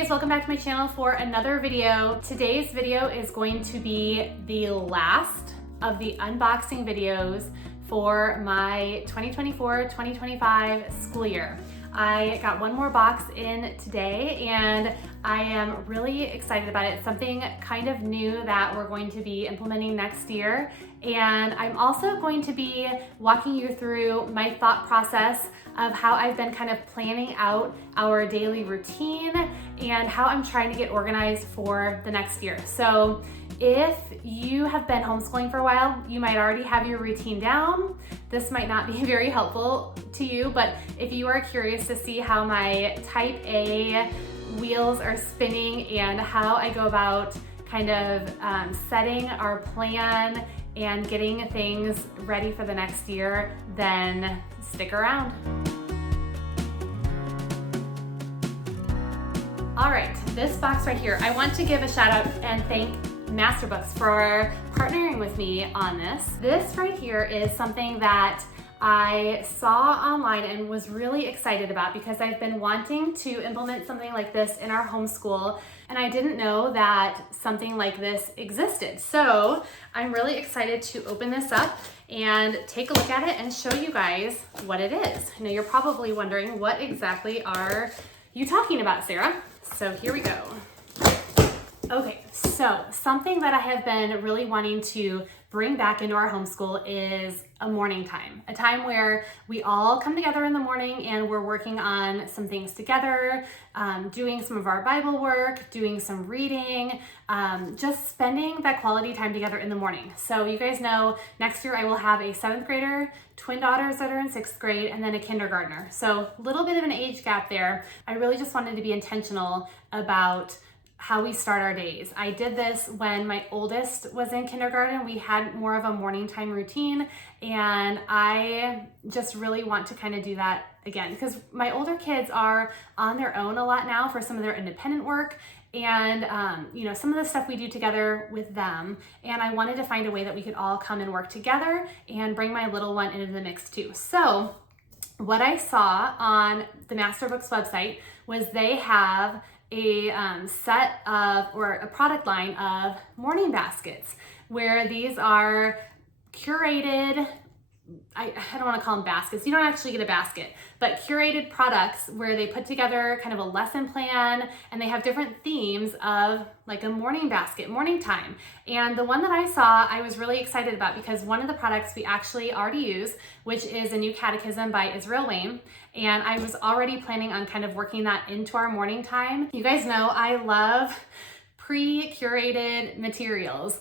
guys, welcome back to my channel for another video. Today's video is going to be the last of the unboxing videos for my 2024-2025 school year. I got one more box in today and I am really excited about it. It's something kind of new that we're going to be implementing next year. And I'm also going to be walking you through my thought process of how I've been kind of planning out our daily routine and how I'm trying to get organized for the next year. So if you have been homeschooling for a while, you might already have your routine down. This might not be very helpful to you, but if you are curious to see how my type A wheels are spinning and how I go about kind of setting our plan and getting things ready for the next year, then stick around. All right, this box right here, I want to give a shout out and thank Masterbooks for partnering with me on this. This right here is something that I saw online and was really excited about because I've been wanting to implement something like this in our homeschool, and I didn't know that something like this existed. So I'm really excited to open this up and take a look at it and show you guys what it is. I know you're probably wondering, what exactly are you talking about, Sarah? So here we go. Okay, so something that I have been really wanting to bring back into our homeschool is a morning time, a time where we all come together in the morning and we're working on some things together, doing some of our Bible work, doing some reading, just spending that quality time together in the morning. So you guys know next year I will have a 7th grader, twin daughters that are in 6th grade, and then a kindergartner. So a little bit of an age gap there. I really just wanted to be intentional about how we start our days. I did this when my oldest was in kindergarten. We had more of a morning time routine, and I just really want to kind of do that again because my older kids are on their own a lot now for some of their independent work and some of the stuff we do together with them, and I wanted to find a way that we could all come and work together and bring my little one into the mix too. So what I saw on the Masterbooks website was they have a set of, or a product line of morning baskets where these are curated, I don't want to call them baskets, you don't actually get a basket, but curated products where they put together kind of a lesson plan and they have different themes of like a morning basket, morning time. And the one that I saw, I was really excited about because one of the products we actually already use, which is a new catechism by Israel Wayne. And I was already planning on kind of working that into our morning time. You guys know I love pre-curated materials.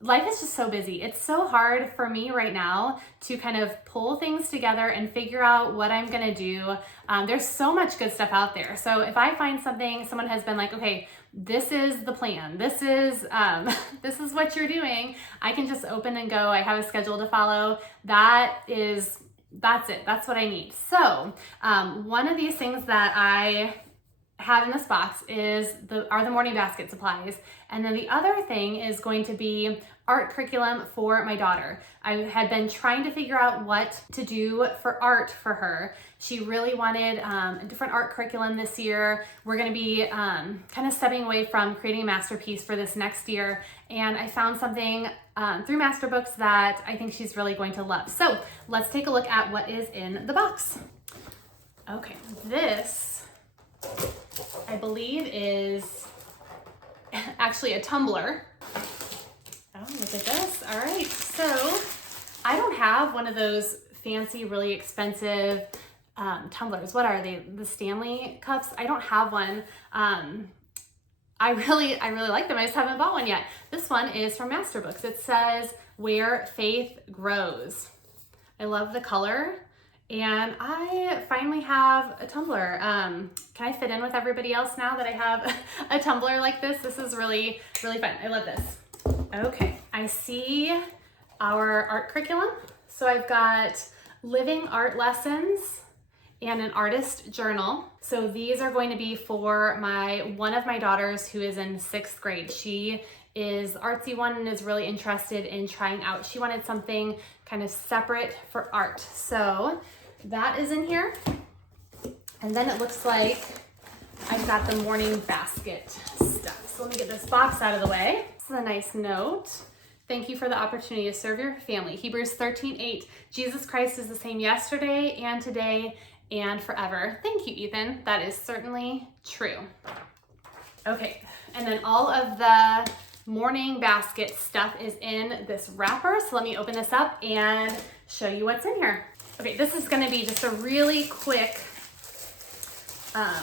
Life is just so busy. It's so hard for me right now to kind of pull things together and figure out what I'm gonna do. There's so much good stuff out there. So if I find something, someone has been like, okay, this is the plan, this is what you're doing, I can just open and go. I have a schedule to follow. That's it. That's what I need. So one of these things that I have in this box are the morning basket supplies. And then the other thing is going to be art curriculum for my daughter. I had been trying to figure out what to do for art for her. She really wanted a different art curriculum this year. We're gonna be kind of stepping away from creating a masterpiece for this next year. And I found something through Masterbooks that I think she's really going to love. So let's take a look at what is in the box. Okay, this I believe is actually a tumbler. Oh, look at this. All right, so I don't have one of those fancy, really expensive tumblers. What are they? The Stanley cups? I don't have one. I really like them. I just haven't bought one yet. This one is from Masterbooks. It says, "Where Faith Grows." I love the color. And I finally have a tumbler. Can I fit in with everybody else now that I have a tumbler like this? This is really, really fun. I love this. Okay, I see our art curriculum. So I've got living art lessons and an artist journal. So these are going to be for one of my daughters who is in 6th grade. She is artsy one and is really interested in trying out. She wanted something kind of separate for art. So that is in here. And then it looks like I've got the morning basket stuff. So let me get this box out of the way. This is a nice note. Thank you for the opportunity to serve your family. Hebrews 13:8. Jesus Christ is the same yesterday and today and forever. Thank you, Ethan. That is certainly true. Okay, and then all of the morning basket stuff is in this wrapper. So let me open this up and show you what's in here. Okay, this is gonna be just a really quick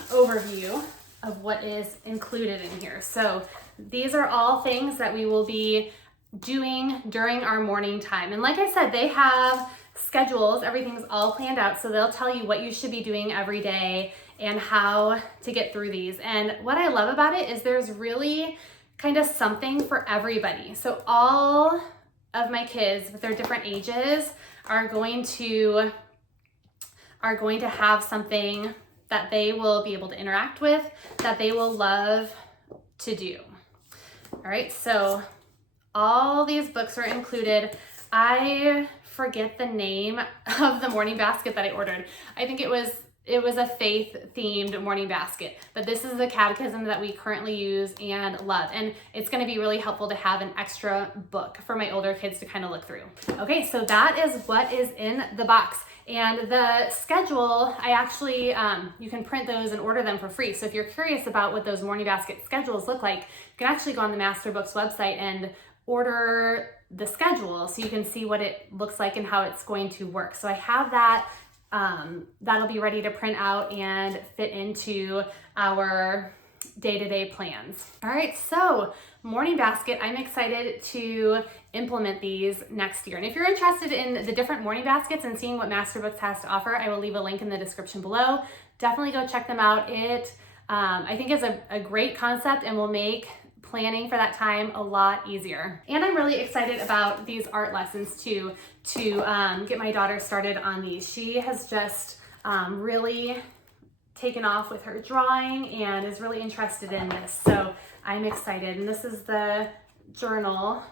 overview of what is included in here. So these are all things that we will be doing during our morning time. And like I said, they have schedules, everything's all planned out. So they'll tell you what you should be doing every day and how to get through these. And what I love about it is there's really kind of something for everybody. So all of my kids with their different ages are going to have something that they will be able to interact with, that they will love to do. All right, so all these books are included. I forget the name of the morning basket that I ordered. I think it was a faith-themed morning basket, but this is the catechism that we currently use and love. And it's gonna be really helpful to have an extra book for my older kids to kind of look through. Okay, so that is what is in the box. And the schedule, I actually, you can print those and order them for free. So if you're curious about what those morning basket schedules look like, you can actually go on the Master Books website and order the schedule so you can see what it looks like and how it's going to work. So I have that. That'll be ready to print out and fit into our day-to-day plans. All right, so morning basket, I'm excited to implement these next year. And if you're interested in the different morning baskets and seeing what Masterbooks has to offer, I will leave a link in the description below. Definitely go check them out. It, I think is a great concept and will make planning for that time a lot easier. And I'm really excited about these art lessons too, to get my daughter started on these. She has just really taken off with her drawing and is really interested in this. So I'm excited. And this is the journal,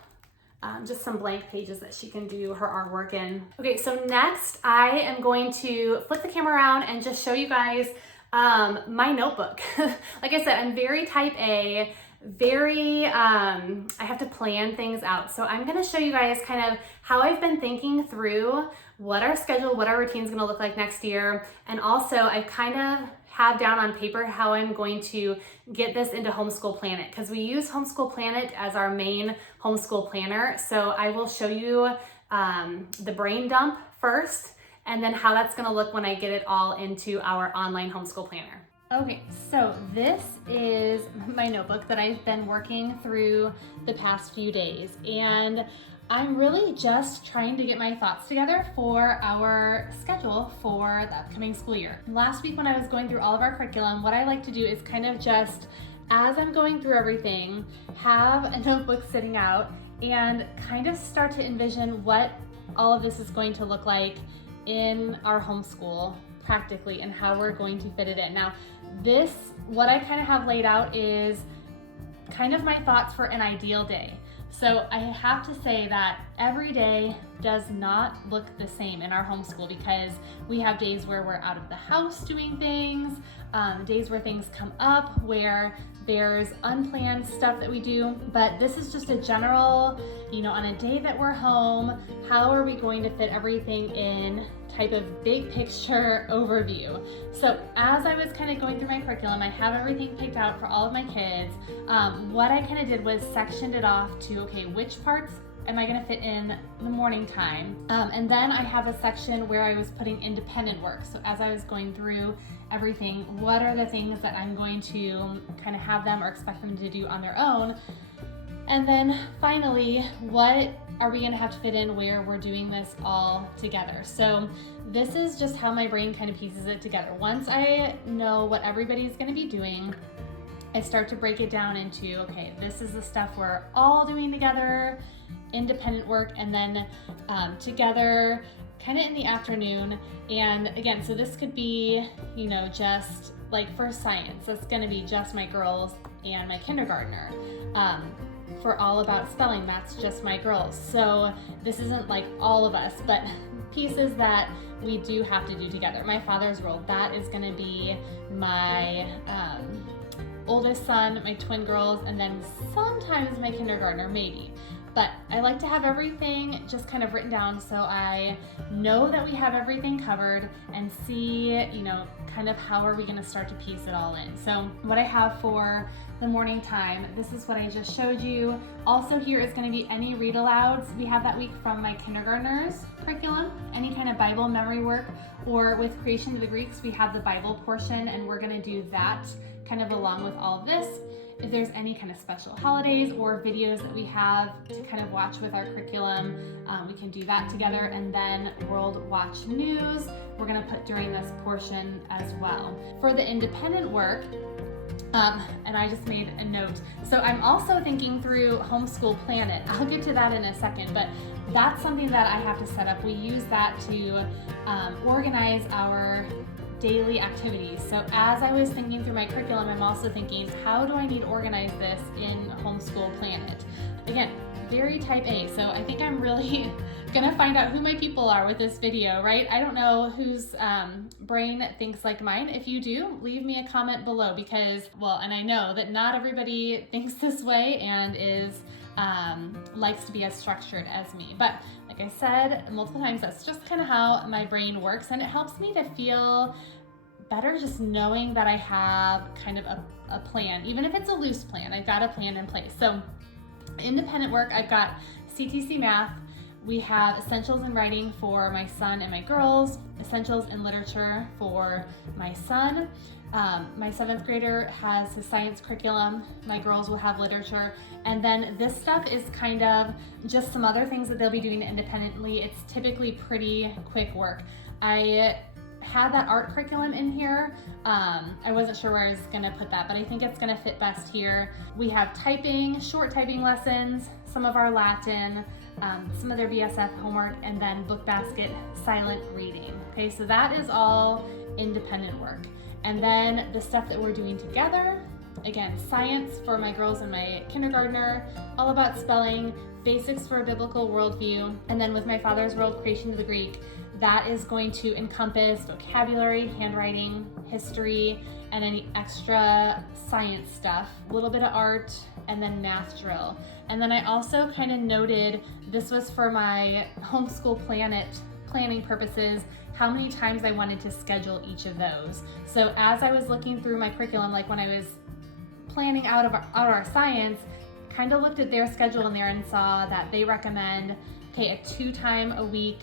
just some blank pages that she can do her artwork in. Okay, so next I am going to flip the camera around and just show you guys my notebook. Like I said, I'm very type A, I have to plan things out. So I'm gonna show you guys kind of how I've been thinking through what our schedule, what our routine is gonna look like next year. And also I kind of have down on paper how I'm going to get this into Homeschool Planet, because we use Homeschool Planet as our main homeschool planner. So I will show you the brain dump first, and then how that's gonna look when I get it all into our online homeschool planner. Okay, so this is my notebook that I've been working through the past few days, and I'm really just trying to get my thoughts together for our schedule for the upcoming school year. Last week when I was going through all of our curriculum, what I like to do is kind of just, as I'm going through everything, have a notebook sitting out and kind of start to envision what all of this is going to look like in our homeschool practically and how we're going to fit it in. Now, this, what I kind of have laid out is kind of my thoughts for an ideal day. So I have to say that every day does not look the same in our homeschool, because we have days where we're out of the house doing things, days where things come up, where there's unplanned stuff that we do. But this is just a general, on a day that we're home, how are we going to fit everything in type of big picture overview. So as I was kind of going through my curriculum, I have everything picked out for all of my kids. What I kind of did was sectioned it off to, okay, which parts am I going to fit in the morning time? And then I have a section where I was putting independent work. So as I was going through everything, what are the things that I'm going to kind of have them or expect them to do on their own? And then finally, what are we going to have to fit in where we're doing this all together? So this is just how my brain kind of pieces it together. Once I know what everybody's going to be doing, I start to break it down into, okay, this is the stuff we're all doing together, independent work, and then together kind of in the afternoon. And again, so this could be, just like for science, that's going to be just my girls and my kindergartner. For all about spelling, that's just my girls. So this isn't like all of us, but pieces that we do have to do together. My father's role, that is gonna be my oldest son, my twin girls, and then sometimes my kindergartner, maybe. But I like to have everything just kind of written down so I know that we have everything covered and see, kind of how are we gonna start to piece it all in. So what I have for the morning time, this is what I just showed you. Also here is gonna be any read alouds we have that week from my kindergartners curriculum, any kind of Bible memory work, or with Creation to the Greeks, we have the Bible portion and we're gonna do that kind of along with all of this. If there's any kind of special holidays or videos that we have to kind of watch with our curriculum, we can do that together. And then World Watch News, we're gonna put during this portion as well. For the independent work, and I just made a note. So I'm also thinking through Homeschool Planet. I'll get to that in a second, but that's something that I have to set up. We use that to organize our daily activities. So as I was thinking through my curriculum, I'm also thinking, how do I need to organize this in Homeschool Planet? Again, very type A, so I think I'm really gonna find out who my people are with this video, right? I don't know whose brain thinks like mine. If you do, leave me a comment below because, and I know that not everybody thinks this way and is likes to be as structured as me. But like I said multiple times, that's just kind of how my brain works, and it helps me to feel better just knowing that I have kind of a plan. Even if it's a loose plan, I've got a plan in place. So independent work, I've got CTC Math. We have Essentials in Writing for my son and my girls, Essentials in Literature for my son. My 7th grader has his science curriculum. My girls will have literature. And then this stuff is kind of just some other things that they'll be doing independently. It's typically pretty quick work. I had that art curriculum in here. I wasn't sure where I was gonna put that, but I think it's gonna fit best here. We have typing, short typing lessons, some of our Latin, some of their BSF homework, and then book basket silent reading. Okay, so that is all independent work. And then the stuff that we're doing together, again, science for my girls and my kindergartner, all about spelling, basics for a biblical worldview, and then with my father's world, Creation to the Greek, that is going to encompass vocabulary, handwriting, history, and any extra science stuff, a little bit of art, and then math drill. And then I also kind of noted, this was for my Homeschool Planet planning purposes, how many times I wanted to schedule each of those. So as I was looking through my curriculum, like when I was planning out our science, kind of looked at their schedule in there and saw that they recommend, okay, a 2-time-a-week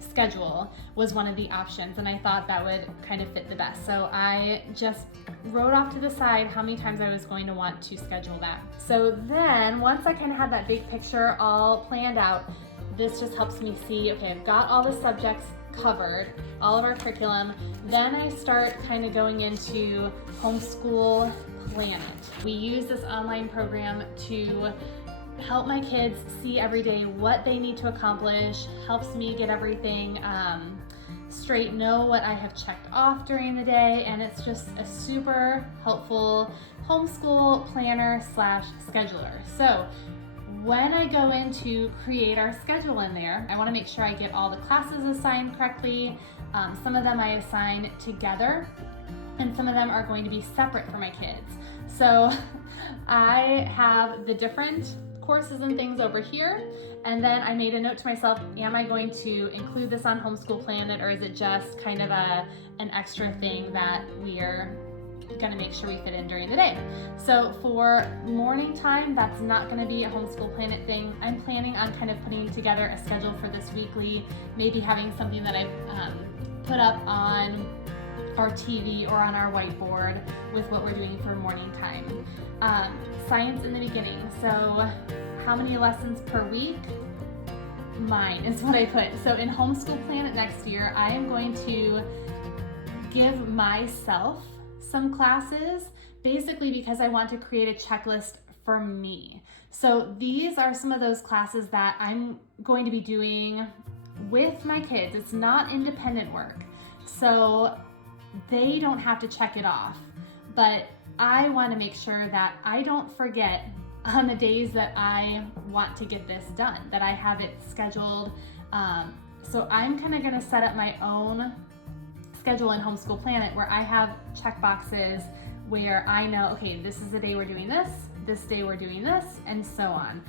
schedule was one of the options, and I thought that would kind of fit the best. So I just wrote off to the side how many times I was going to want to schedule that. So then once I kind of had that big picture all planned out, this just helps me see, okay, I've got all the subjects covered, all of our curriculum. Then I start kind of going into Homeschool Planet. We use this online program to help my kids see every day what they need to accomplish, helps me get everything straight, know what I have checked off during the day, and it's just a super helpful homeschool planner / scheduler. So when I go in to create our schedule in there, I want to make sure I get all the classes assigned correctly. Some of them I assign together, and some of them are going to be separate for my kids. So I have the different courses and things over here, and then I made a note to myself, am I going to include this on Homeschool Planet, or is it just kind of an extra thing that we are going to make sure we fit in during the day? So for morning time, that's not going to be a Homeschool Planet thing. I'm planning on kind of putting together a schedule for this weekly, maybe having something that I've put up on our TV or on our whiteboard with what we're doing for morning time. Science in the beginning. So how many lessons per week? Mine is what I put. So in Homeschool Planet next year, I am going to give myself some classes, basically because I want to create a checklist for me. So these are some of those classes that I'm going to be doing with my kids. It's not independent work, so they don't have to check it off, but I want to make sure that I don't forget on the days that I want to get this done, that I have it scheduled So I'm kind of gonna set up my own schedule in Homeschool Planet where I have check boxes where I know, okay, this is the day we're doing this day we're doing this, and so on.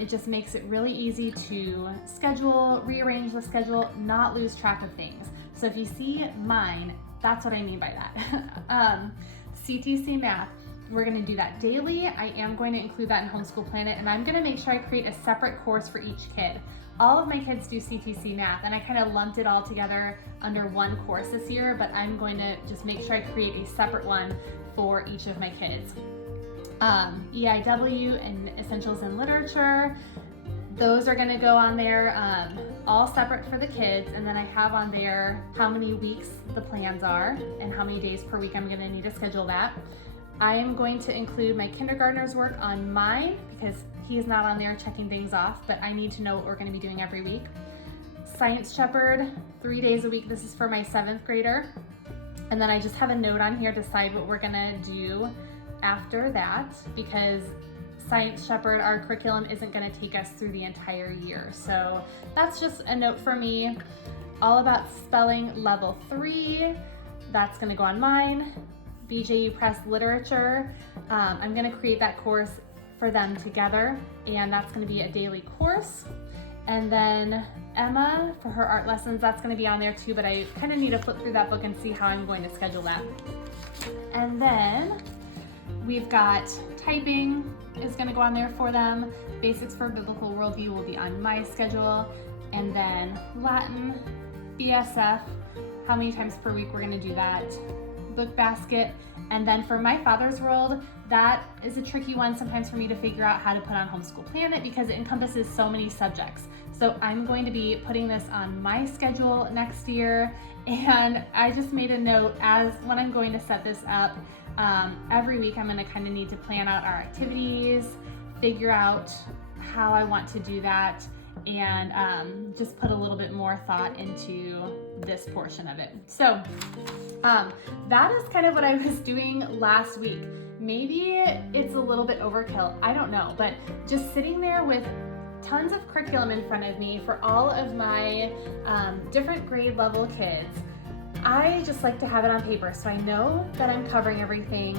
It just makes it really easy to schedule, rearrange the schedule, not lose track of things. So if you see mine, that's what I mean by that. CTC Math, we're gonna do that daily. I am going to include that in Homeschool Planet, and I'm gonna make sure I create a separate course for each kid. All of my kids do CTC Math, and I kind of lumped it all together under one course this year, but I'm going to just make sure I create a separate one for each of my kids. EIW and Essentials in Literature, those are gonna go on there, all separate for the kids, and then I have on there how many weeks the plans are and how many days per week I'm gonna need to schedule that. I am going to include my kindergartner's work on mine because he's not on there checking things off, but I need to know what we're gonna be doing every week. Science Shepherd, 3 days a week. This is for my 7th grader. And then I just have a note on here to decide what we're gonna do after that, because Science Shepherd, our curriculum, isn't gonna take us through the entire year. So that's just a note for me. All About Spelling Level 3, that's gonna go on mine. BJU Press Literature, I'm gonna create that course for them together, and that's gonna be a daily course. And then Emma, for her art lessons, that's gonna be on there too, but I kind of need to flip through that book and see how I'm going to schedule that. And then we've got typing is gonna go on there for them. Basics for Biblical Worldview will be on my schedule. And then Latin, BSF, how many times per week we're gonna do that. Book basket. And then for My Father's World, that is a tricky one sometimes for me to figure out how to put on Homeschool Planet because it encompasses so many subjects. So I'm going to be putting this on my schedule next year, and I just made a note as when I'm going to set this up, every week I'm gonna kind of need to plan out our activities, figure out how I want to do that, and just put a little bit more thought into this portion of it. So that is kind of what I was doing last week. Maybe it's a little bit overkill, I don't know, but just sitting there with tons of curriculum in front of me for all of my different grade level kids, I just like to have it on paper so I know that I'm covering everything,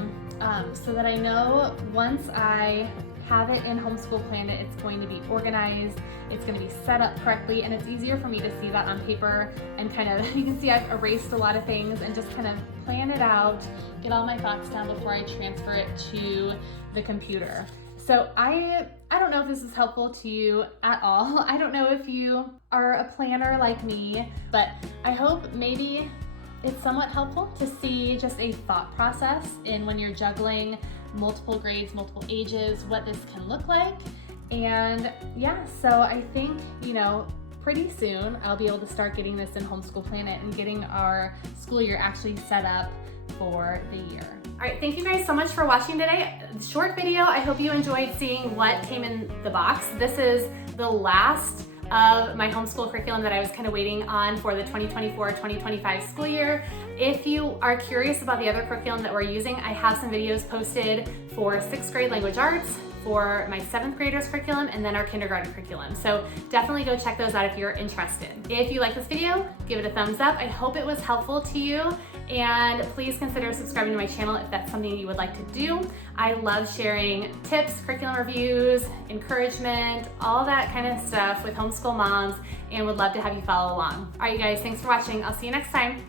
so that I know once I have it in Homeschool Planet, it's going to be organized, it's going to be set up correctly, and it's easier for me to see that on paper and kind of, you can see I've erased a lot of things and just kind of plan it out, get all my thoughts down before I transfer it to the computer. So I don't know if this is helpful to you at all. I don't know if you are a planner like me, but I hope maybe it's somewhat helpful to see just a thought process in when you're juggling multiple grades, multiple ages, what this can look like. And yeah, so I think, pretty soon I'll be able to start getting this in Homeschool Planet and getting our school year actually set up for the year. All right, thank you guys so much for watching today. Short video. I hope you enjoyed seeing what came in the box. This is the last of my homeschool curriculum that I was kind of waiting on for the 2024-2025 school year. If you are curious about the other curriculum that we're using, I have some videos posted for 6th grade language arts, for my 7th graders curriculum, and then our kindergarten curriculum. So definitely go check those out if you're interested. If you like this video, give it a thumbs up. I hope it was helpful to you, and please consider subscribing to my channel if that's something you would like to do. I love sharing tips, curriculum reviews, encouragement, all that kind of stuff with homeschool moms, and would love to have you follow along. All right, you guys, thanks for watching. I'll see you next time.